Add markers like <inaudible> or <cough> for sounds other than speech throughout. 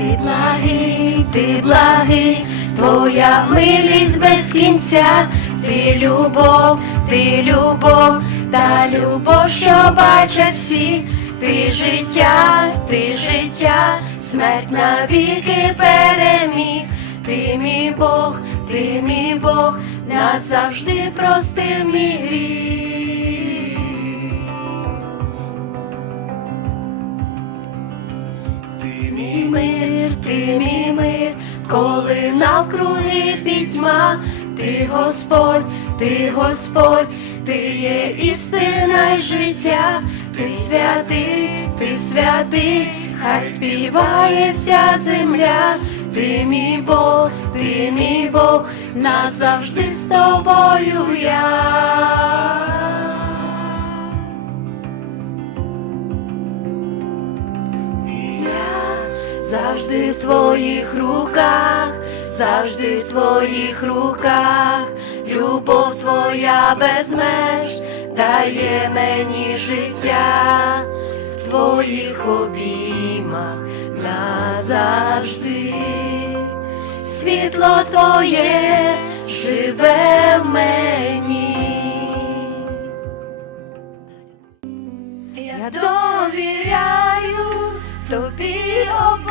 Ти благий, ти благий, твоя милість без кінця, ти любов, ти любов, та любов, що бачать всі, ти життя, ти життя, смерть навіки переміг, ти мій Бог, ти мій Бог, назавжди простив мій гріх. Мій мир, ти мій мир, коли навкруги пітьма, ти Господь, ти Господь, ти є істина й життя, ти святий, ти святий, хай співає вся земля, ти мій Бог, ти мій Бог, назавжди з тобою я. Завжди в твоїх руках, завжди в твоїх руках, любов твоя без меж дає мені життя в твоїх обіймах назавжди. Світло твоє живе в мені. Я довіряю тобі, о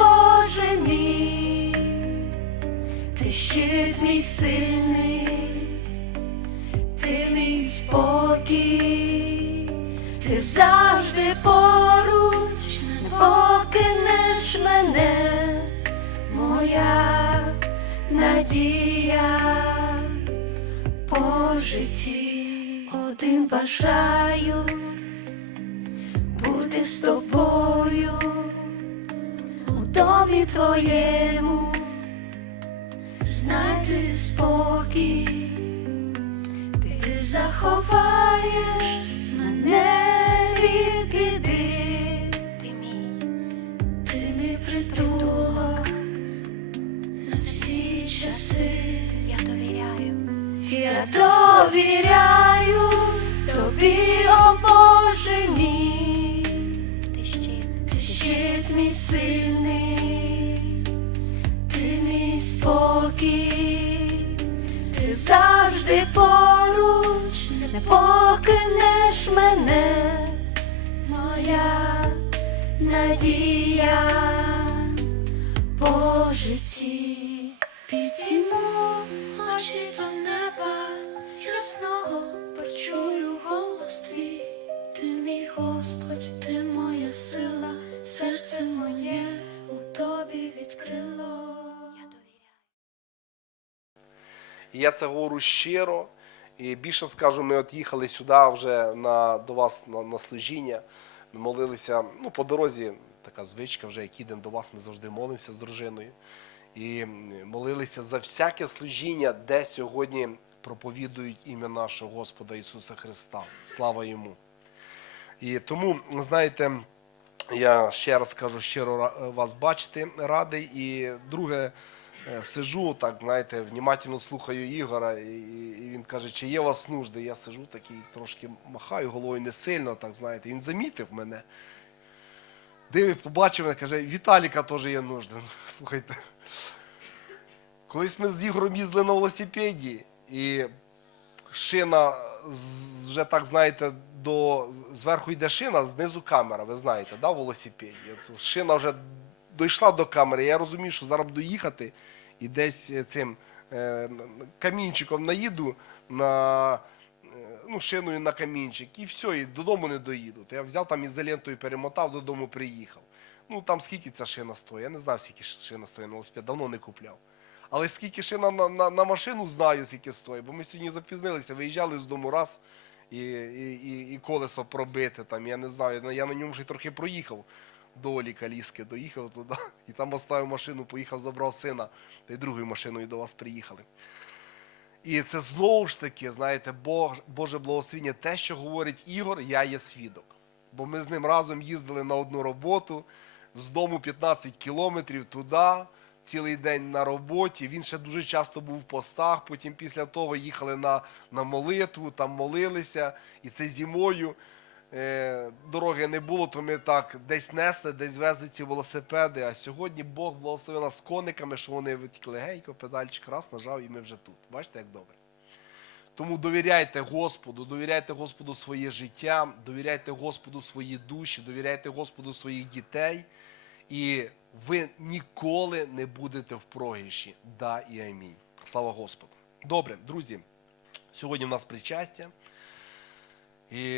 Боже мій, ти щит мій сильний, ти мій спокій, ти завжди поруч, не покинеш мене, моя надія по житті. Один бажаю бути з тобою домі твоєму, знайти спокій, ти заховаєш ясного почую голос твій. Ти мій Господь, ти моя сила, серце моє у тобі відкрило. Я довіряю. Я це говорю щиро. І більше скажу, ми от їхали сюди вже на, до вас на, на служіння. Ми молилися. Ну, по дорозі така звичка, вже як їдемо до вас, ми завжди молимося з дружиною. І молилися за всяке служіння, де сьогодні проповідують ім'я нашого Господа Ісуса Христа. Слава Йому. І тому, знаєте, я ще раз кажу, щиро вас бачити радий. І друге, е, сижу, так, знаєте, внимательно слухаю Ігора, і, він каже, чи є у вас нужди? Я сижу такий, трошки махаю головою не сильно, так знаєте. Він замітив мене. Дивив, побачив мене, каже, Віталіка теж є нужди. Ну, <laughs> Слухайте. Колись ми з Ігорем їздили на велосипеді, і шина вже так, знаєте, до зверху йде шина, знизу камера, ви знаєте, да, в велосипеді. Шина вже дійшла до камери. Я розумію, що зараз буду їхати і десь е, цим е, камінчиком наїду на е, ну, шиною на камінчик, і все, і додому не доїду. То я взяв там ізолентою перемотав, додому приїхав. Ну там скільки ця шина стоїть? Я не знаю, скільки шина стоїть на велосипед, давно не купляв. Але скільки шина на, на, на машину знаю, скільки стоїть, бо ми сьогодні запізнилися, виїжджали з дому раз і, і, і, і колесо пробите. Там, я не знаю, я на ньому вже трохи проїхав до Олі Каліски, доїхав туди, <laughs> і там оставив машину, поїхав, забрав сина, та й другою машиною до вас приїхали. І це знову ж таки, знаєте, Бог, Боже благословіння, те, що говорить Ігор, я є свідок. Бо ми з ним разом їздили на одну роботу, з дому 15 кілометрів туди, цілий день на роботі. Він ще дуже часто був в постах. Потім після того їхали на, на молитву, там молилися. І це зимою е, дороги не було, то ми так десь несли, десь везли ці велосипеди. А сьогодні Бог благословив нас кониками, що вони тільки легенько, педальчик раз нажав, і ми вже тут. Бачите, як добре. Тому довіряйте Господу, довіряйте Господу своє життя, довіряйте Господу свої душі, довіряйте Господу своїх дітей, і ви ніколи не будете в прогріші. Да і амінь. Слава Господу. Добре, друзі, сьогодні в нас причастя. І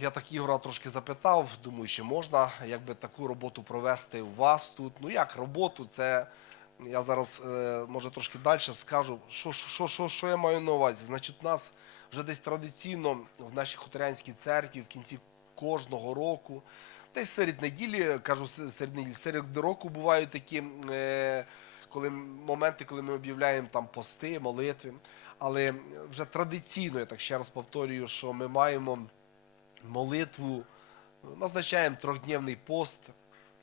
я так Ігора трошки запитав, думаю, чи можна якби таку роботу провести у вас тут. Ну як роботу, це я зараз е, може трошки далі скажу, що, що, що, що я маю на увазі. Значить, у нас вже десь традиційно в нашій хуторянській церкві в кінці кожного року, десь серед неділі, кажу серед неділі, серед року бувають такі е, коли, моменти, коли ми об'являємо там пости, молитви. Але вже традиційно, я так ще раз повторюю, що ми маємо молитву, назначаємо трьохдневний пост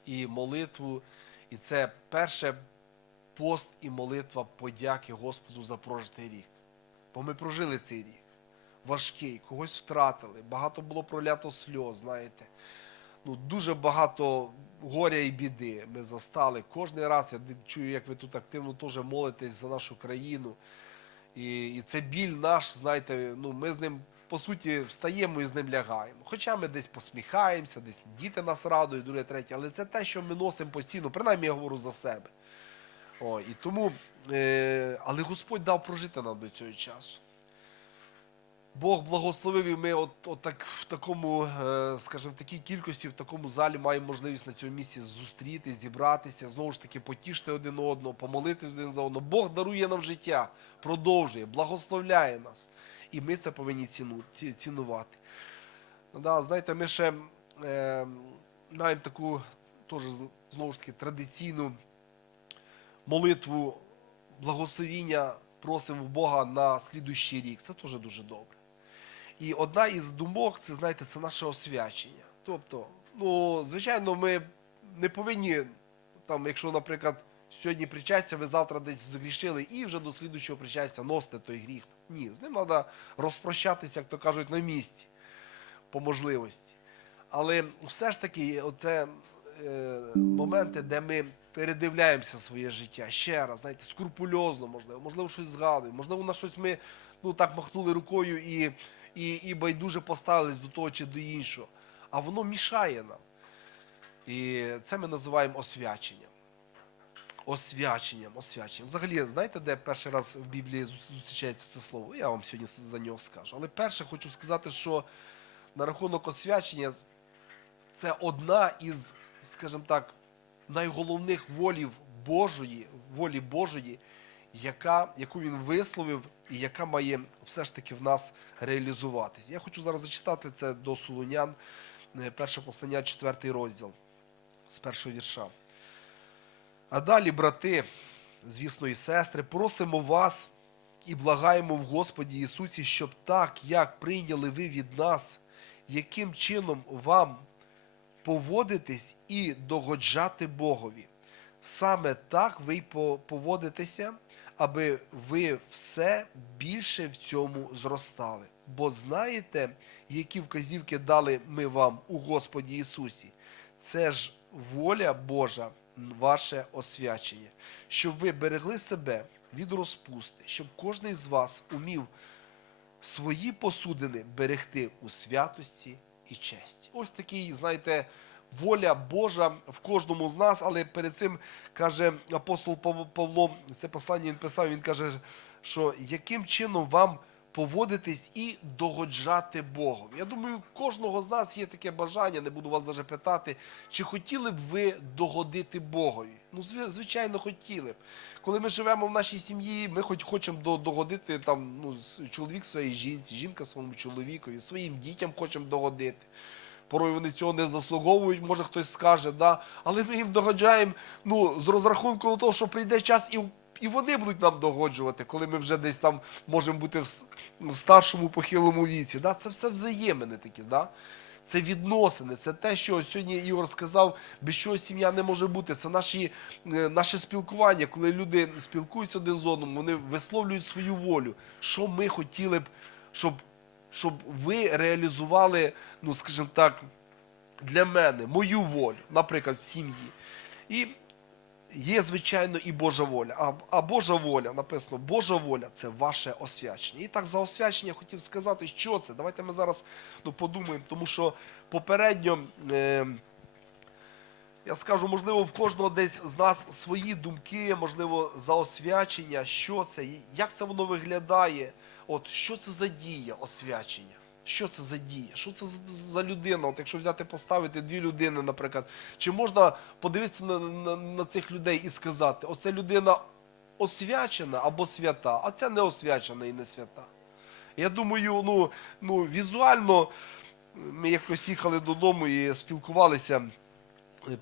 і молитву. І це перше пост і молитва подяки Господу за прожитий рік. Бо ми прожили цей рік. Важкий, когось втратили, багато було пролято сльоз, знаєте. Ну, дуже багато горя і біди ми застали. Кожний раз я чую, як ви тут активно теж молитесь за нашу країну. І, і це біль наш, знаєте, ну ми з ним по суті встаємо і з ним лягаємо. Хоча ми десь посміхаємося, десь діти нас радують, друге, третє, але це те, що ми носимо постійно, принаймні я говорю за себе. О, і тому, е, але Господь дав прожити нам до цього часу. Бог благословив, і ми от, от так, в такому, е, скажімо, в такій кількості, в такому залі маємо можливість на цьому місці зустрітись, зібратися, знову ж таки потішити один одного, помолитись один за одного. Бог дарує нам життя, продовжує, благословляє нас. І ми це повинні ціну, ці- цінувати. Ну Да, знаєте, ми ще е, маємо таку теж знову ж таки традиційну молитву благословіння просимо Бога на слідуючий рік. Це теж дуже добре. І одна із думок, це знаєте, це наше освячення. Тобто, ну, звичайно, ми не повинні, там, якщо, наприклад, сьогодні причастя, ви завтра десь згрішили, і вже до слідуючого причастя носите той гріх. Ні, з ним треба розпрощатися, як то кажуть, на місці по можливості. Але все ж таки, оце е, моменти, де ми передивляємося своє життя ще раз, знаєте, скрупульозно, можливо, можливо, щось згадуємо, можливо, на щось ми ну, так махнули рукою і, і, і байдуже поставились до того чи до іншого. А воно мішає нам. І це ми називаємо освяченням. Освяченням, освяченням. Взагалі, знаєте, де перший раз в Біблії зустрічається це слово? Я вам сьогодні за нього скажу. Але перше хочу сказати, що на рахунок освячення це одна із, скажімо так, найголовних волів Божої, волі Божої, яка, яку він висловив і яка має все ж таки в нас реалізуватись. Я хочу зараз зачитати це до Солунян, е, перше послання, четвертий розділ з першого вірша. А далі, брати, звісно, і сестри, просимо вас і благаємо в Господі Ісусі, щоб так, як прийняли ви від нас, яким чином вам поводитись і догоджати Богові. Саме так ви й поводитеся, аби ви все більше в цьому зростали. Бо знаєте, які вказівки дали ми вам у Господі Ісусі. Це ж воля Божа, ваше освячення, щоб ви берегли себе від розпусти, щоб кожен з вас умів свої посудини берегти у святості і честі. Ось такий, знаєте, воля Божа в кожному з нас, але перед цим каже апостол Пав- Павло, це послання він писав, він каже, що яким чином вам поводитись і догоджати Богу. Я думаю, кожного з нас є таке бажання, не буду вас навіть питати, чи хотіли б ви догодити Богові? Ну, звичайно, хотіли б. Коли ми живемо в нашій сім'ї, ми хоч хочемо до- догодити там, ну, чоловік своїй жінці, жінка своєму чоловікові, своїм дітям хочемо догодити. Порой вони цього не заслуговують, може хтось скаже, да? але ми їм догоджаємо ну, з розрахунку на того, що прийде час і, і вони будуть нам догоджувати, коли ми вже десь там можемо бути в, в старшому похилому віці. Да? Це все взаємини такі. Да? Це відносини, це те, що сьогодні Ігор сказав, без чого сім'я не може бути. Це наші, е, наше спілкування, коли люди спілкуються один з одним, вони висловлюють свою волю. Що ми хотіли б, щоб щоб ви реалізували, ну скажімо так, для мене мою волю, наприклад, в сім'ї. І є, звичайно, і Божа воля. А, а Божа воля, написано, Божа воля це ваше освячення. І так за освячення я хотів сказати, що це. Давайте ми зараз ну, подумаємо, тому що попередньо. Е, я скажу, можливо, в кожного десь з нас свої думки, можливо, за освячення, що це, як це воно виглядає. От що це за дія освячення? Що це за дія? Що це за- людина? От якщо взяти, поставити дві людини, наприклад, чи можна подивитися на, на, на цих людей і сказати, оце людина освячена або свята, а ця не освячена і не свята. Я думаю, ну, ну візуально ми якось їхали додому і спілкувалися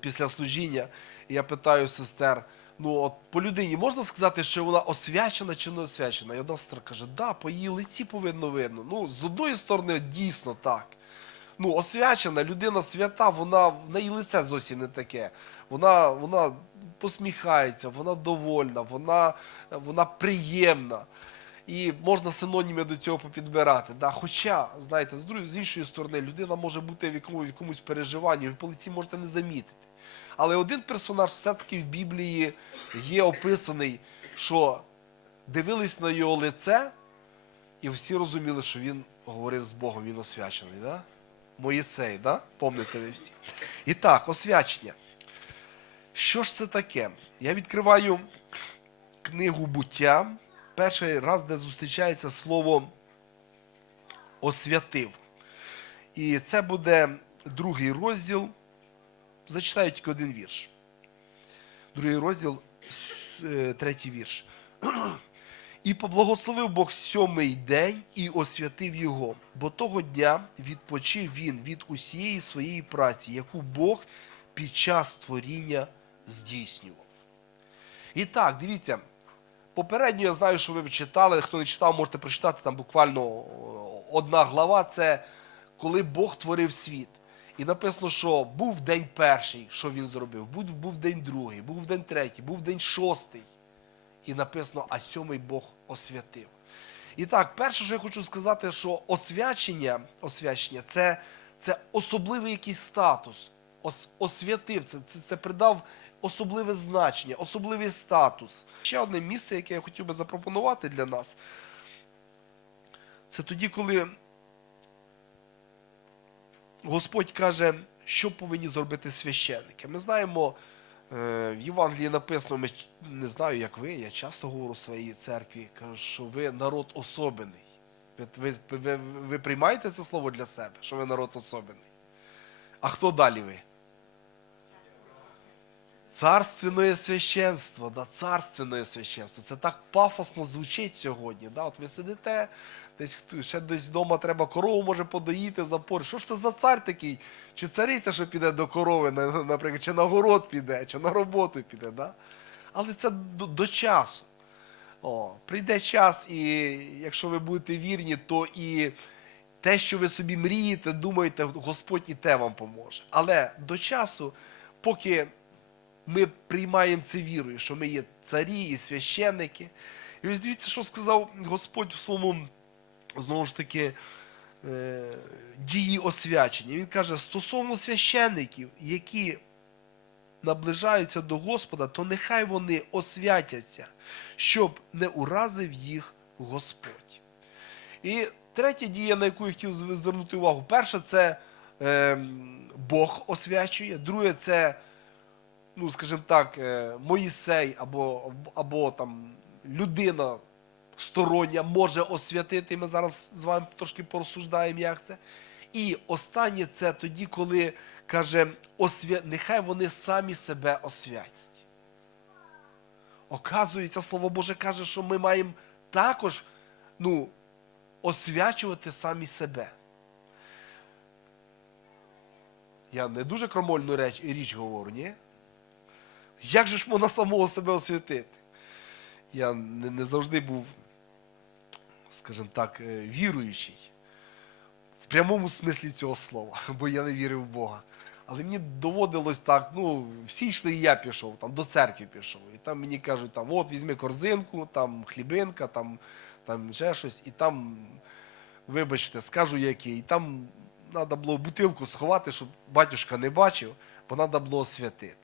після служіння. І я питаю сестер: ну от по людині можна сказати, що вона освячена чи не освячена? І одна сестра каже, да, по її лиці повинно видно. Ну, з одної сторони, дійсно так. Ну, освячена, людина свята, вона в неї лице зовсім не таке. Вона, вона посміхається, вона довольна, вона, вона приємна. І можна синоніми до цього попідбирати. Да. Хоча, знаєте, з, іншої сторони, людина може бути в якомусь переживанні, ви по лиці можете не замітити. Але один персонаж все-таки в Біблії є описаний, що дивились на його лице, і всі розуміли, що він говорив з Богом, він освячений. Да? Моїсей, да? Помните ви всі. І так, освячення. Що ж це таке? Я відкриваю книгу буття, перший раз, де зустрічається слово освятив. І це буде другий розділ. Зачитаю тільки один вірш. Другий розділ, е, третій вірш. І поблагословив Бог сьомий день і освятив його, бо того дня відпочив він від усієї своєї праці, яку Бог під час творіння здійснював. І так, дивіться, попередньо я знаю, що ви читали. Хто не читав, можете прочитати там буквально одна глава. Це коли Бог творив світ. І написано, що був день перший, що він зробив, був, був день другий, був день третій, був день шостий. І написано, а сьомий Бог освятив. І так, перше, що я хочу сказати, що освячення, освячення це, це особливий якийсь статус. Ос, освятив, це, це, це придав особливе значення, особливий статус. Ще одне місце, яке я хотів би запропонувати для нас, це тоді, коли Господь каже, що повинні зробити священники. Ми знаємо, е, в Євангелії написано, ми, не знаю, як ви, я часто говорю в своїй церкві, кажу, що ви народ особений. Ви, ви, ви, ви приймаєте це слово для себе, що ви народ особений? А хто далі ви? Царственне священство, да, царственне священство. Це так пафосно звучить сьогодні. Да? От ви сидите, десь ще десь вдома треба корову може подоїти запор. Що ж це за цар такий? Чи цариця, що піде до корови, наприклад, чи на город піде, чи на роботу піде. Да? Але це до, до часу. О, прийде час, і якщо ви будете вірні, то і те, що ви собі мрієте, думаєте, Господь і те вам поможе. Але до часу, поки ми приймаємо це вірою, що ми є царі і священники. І ось дивіться, що сказав Господь в своєму, знову ж таки, е, дії освячення. Він каже, стосовно священників, які наближаються до Господа, то нехай вони освятяться, щоб не уразив їх Господь. І третя дія, на яку я хотів звернути увагу. Перше, це е, Бог освячує, друге, це ну, скажімо так, е, Моїсей або, або там людина стороння може освятити. Ми зараз з вами трошки порозсуждаємо, як це. І останнє це тоді, коли каже, освя... нехай вони самі себе освятять. Оказується, Слово Боже каже, що ми маємо також ну, освячувати самі себе. Я не дуже крамольну реч, річ говорю, ні? Як же ж можна самого себе освятити? Я не, не завжди був, скажімо так, е, віруючий в прямому смислі цього слова, <laughs> бо я не вірив в Бога. Але мені доводилось так, ну, всі йшли, і я пішов, там, до церкви пішов. І там мені кажуть, там, от візьми корзинку, там хлібинка, там, там ще щось, і там вибачте, скажу який. Там треба було бутилку сховати, щоб батюшка не бачив, бо треба було освятити.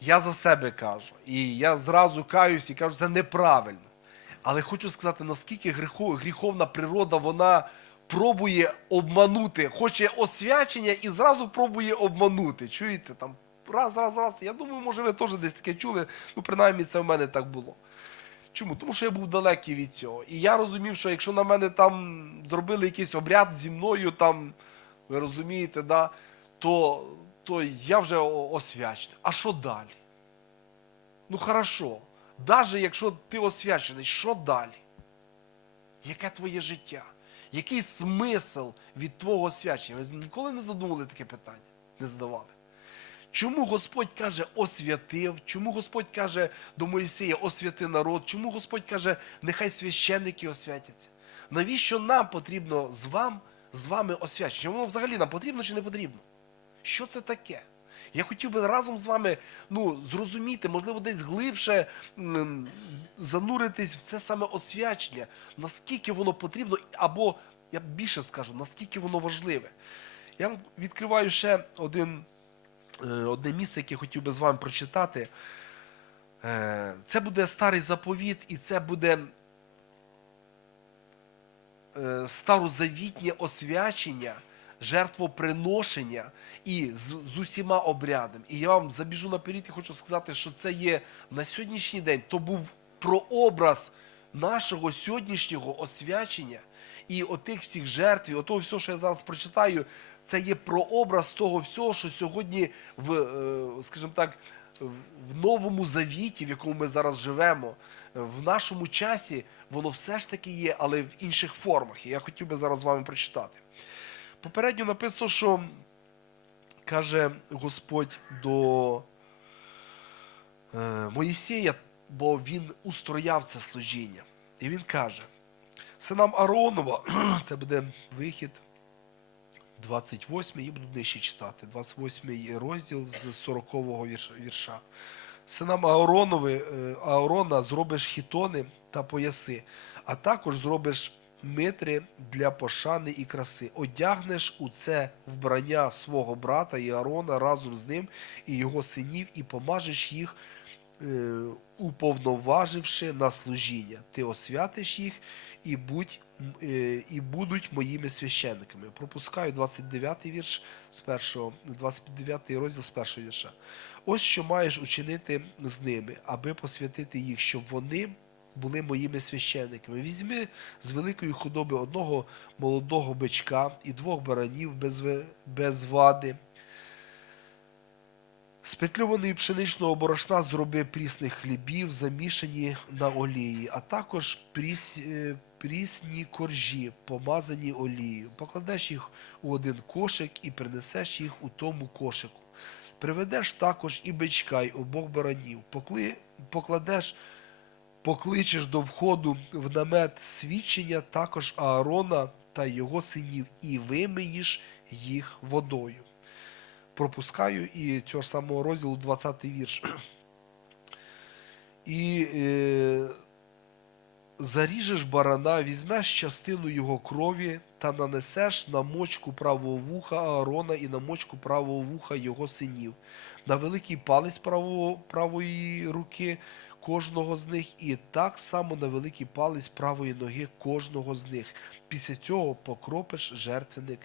Я за себе кажу. І я зразу каюсь і кажу, це неправильно. Але хочу сказати, наскільки гріхо- гріховна природа вона пробує обманути, хоче освячення і зразу пробує обманути. Чуєте? Там раз, раз, раз. Я думаю, може, ви теж десь таке чули. Ну, принаймні, це в мене так було. Чому? Тому що я був далекий від цього. І я розумів, що якщо на мене там зробили якийсь обряд зі мною, там, ви розумієте, да, то, то я вже освячений. А що далі? Ну хорошо, навіть якщо ти освячений, що далі? Яке твоє життя? Який смисл від твого освячення? Ви ніколи не задумували таке питання? Не задавали? Чому Господь каже освятив? Чому Господь каже до Моїсея освяти народ? Чому Господь каже, нехай священники освятяться? Навіщо нам потрібно з, вам, з вами освячення? Воно взагалі нам потрібно чи не потрібно? Що це таке? Я хотів би разом з вами ну, зрозуміти, можливо, десь глибше зануритись в це саме освячення, наскільки воно потрібно, або я більше скажу, наскільки воно важливе. Я вам відкриваю ще один, е, одне місце, яке хотів би з вами прочитати. Е, Це буде старий заповіт, і це буде е, старозавітнє освячення, жертвоприношення і з, з усіма обрядами. І я вам забіжу наперед і хочу сказати, що це є на сьогоднішній день, то був прообраз нашого сьогоднішнього освячення і отих всіх жертв, отого всього, що я зараз прочитаю, це є прообраз того всього, що сьогодні в, е, скажімо так, в новому завіті, в якому ми зараз живемо, в нашому часі воно все ж таки є, але в інших формах. І я хотів би зараз з вами прочитати. Попередньо написано, що каже Господь до е, Моїсея, бо він устрояв це служіння. І він каже: синам Ааронова, <clears throat> це буде вихід 28, і буду нижче читати, 28 розділ з 40-го вірша. Синам Ааронови, е, Аарона зробиш хітони та пояси, а також зробиш митри для пошани і краси. Одягнеш у це вбрання свого брата і Аарона разом з ним і його синів, і помажеш їх, е, уповноваживши на служіння. Ти освятиш їх і, будь, е, і будуть моїми священниками. Пропускаю 29 вірш з першого, 29 розділ з першого вірша. Ось що маєш учинити з ними, аби посвятити їх, щоб вони були моїми священниками. Візьми з великої худоби одного молодого бичка і двох баранів без, без вади. З пшеничного борошна зроби прісних хлібів, замішані на олії, а також пріс, е, прісні коржі, помазані олією. Покладеш їх у один кошик і принесеш їх у тому кошику. Приведеш також і бичка, й обох баранів. Покли, покладеш, покличеш до входу в намет свідчення також Аарона та його синів, і вимиєш їх водою пропускаю і цього ж самого розділу 20 вірш. <clears throat> І е, заріжеш барана, візьмеш частину його крові та нанесеш на мочку правого вуха Аарона і на мочку правого вуха його синів, на великий палець правого, правої руки кожного з них, і так само на великий палець правої ноги кожного з них. Після цього покропиш жертвенник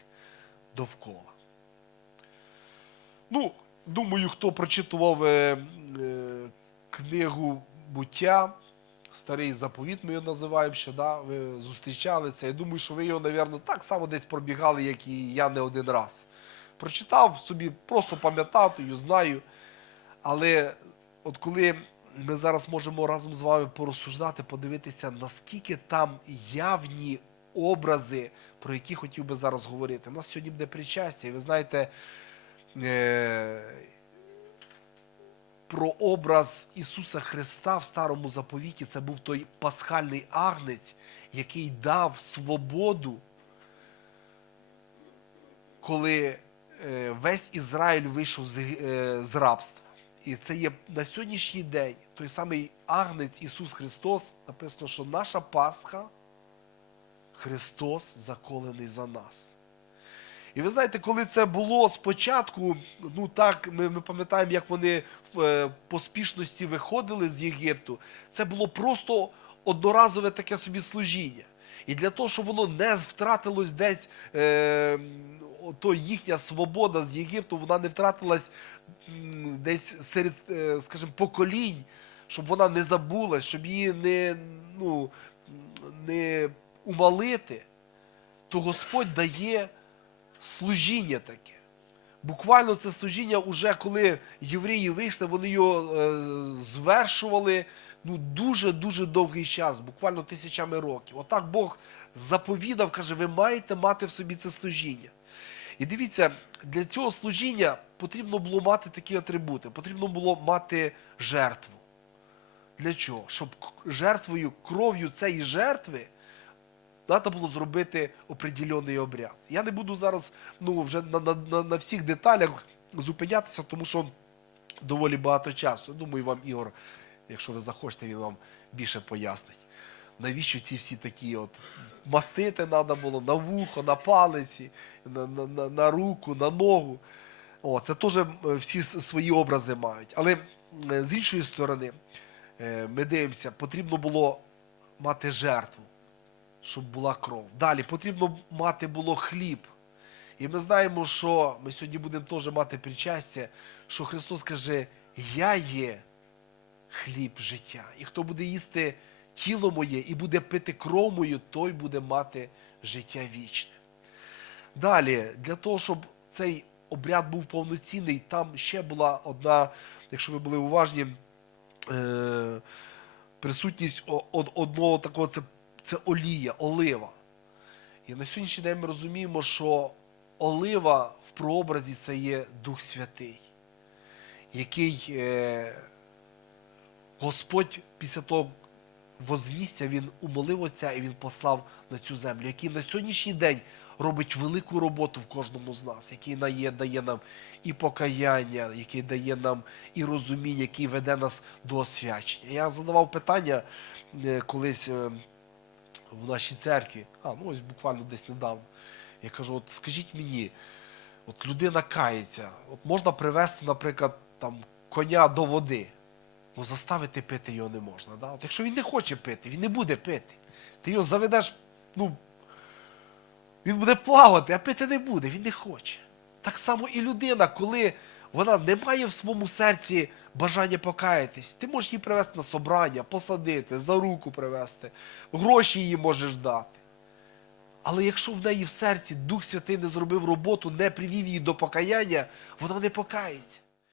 довкола. Ну, думаю, хто прочитував е, е, книгу буття, старий заповіт, ми його називаємо, що да, ви зустрічали це. Я думаю, що ви його, мабуть, так само десь пробігали, як і я не один раз. Прочитав собі, просто пам'ятаю, знаю. Але от коли ми зараз можемо разом з вами порозсуждати, подивитися, наскільки там явні образи, про які хотів би зараз говорити. У нас сьогодні буде причастя, і ви знаєте е, про образ Ісуса Христа в старому заповіті. Це був той пасхальний агнець, який дав свободу, коли е, весь Ізраїль вийшов з, е, рабства. І це є на сьогоднішній день той самий агнець Ісус Христос. Написано, що наша Пасха Христос заколений за нас. І ви знаєте, коли це було спочатку, ну так, ми, ми пам'ятаємо, як вони в е, поспішності виходили з Єгипту, це було просто одноразове таке собі служіння. І для того, щоб воно не втратилось десь, е, то їхня свобода з Єгипту, вона не втратилась десь серед, е, скажімо, поколінь, щоб вона не забулась, щоб її не, ну, не умалити, то Господь дає служіння таке. Буквально це служіння, уже коли євреї вийшли, вони його е, звершували ну, дуже-дуже довгий час, буквально тисячами років. Отак Бог заповідав, каже, ви маєте мати в собі це служіння. І дивіться, для цього служіння потрібно було мати такі атрибути. Потрібно було мати жертву. Для чого? Щоб жертвою, кров'ю цієї жертви треба було зробити определений обряд. Я не буду зараз ну, вже на, на, на, на всіх деталях зупинятися, тому що доволі багато часу. Думаю, вам Ігор, якщо ви захочете, він вам більше пояснить. Навіщо ці всі такі от мастити треба було на вухо, на палиці, на, на, на, на руку, на ногу. О, це теж е, всі свої образи мають. Але з іншої сторони, е, ми дивимося, потрібно було мати жертву, щоб була кров. Далі потрібно мати було хліб. І ми знаємо, що ми сьогодні будемо теж мати причастя, що Христос каже: Я є хліб життя. І хто буде їсти тіло моє і буде пити кров мою, той буде мати життя вічне. Далі, для того, щоб цей обряд був повноцінний, там ще була одна, якщо ви були уважні, е, присутність одного такого це, це олія, олива. І на сьогоднішній день ми розуміємо, що олива в прообразі це є Дух Святий, який е, Господь після того возвістя, Він умолив Отця і Він послав на цю землю, який на сьогоднішній день робить велику роботу в кожному з нас, який дає, дає нам і покаяння, який дає нам і розуміння, який веде нас до освячення. Я задавав питання е, колись е, в нашій церкві, а ну ось буквально десь недавно. Я кажу: от скажіть мені, от людина кається, от можна привести, наприклад, там коня до води. Ну, заставити пити його не можна. Да? От якщо він не хоче пити, він не буде пити. Ти його заведеш, ну, він буде плавати, а пити не буде, він не хоче. Так само і людина, коли вона не має в своєму серці бажання покаятись, ти можеш її привести на собрання, посадити, за руку привести, гроші їй можеш дати. Але якщо в неї в серці Дух Святий не зробив роботу, не привів її до покаяння, вона не покається.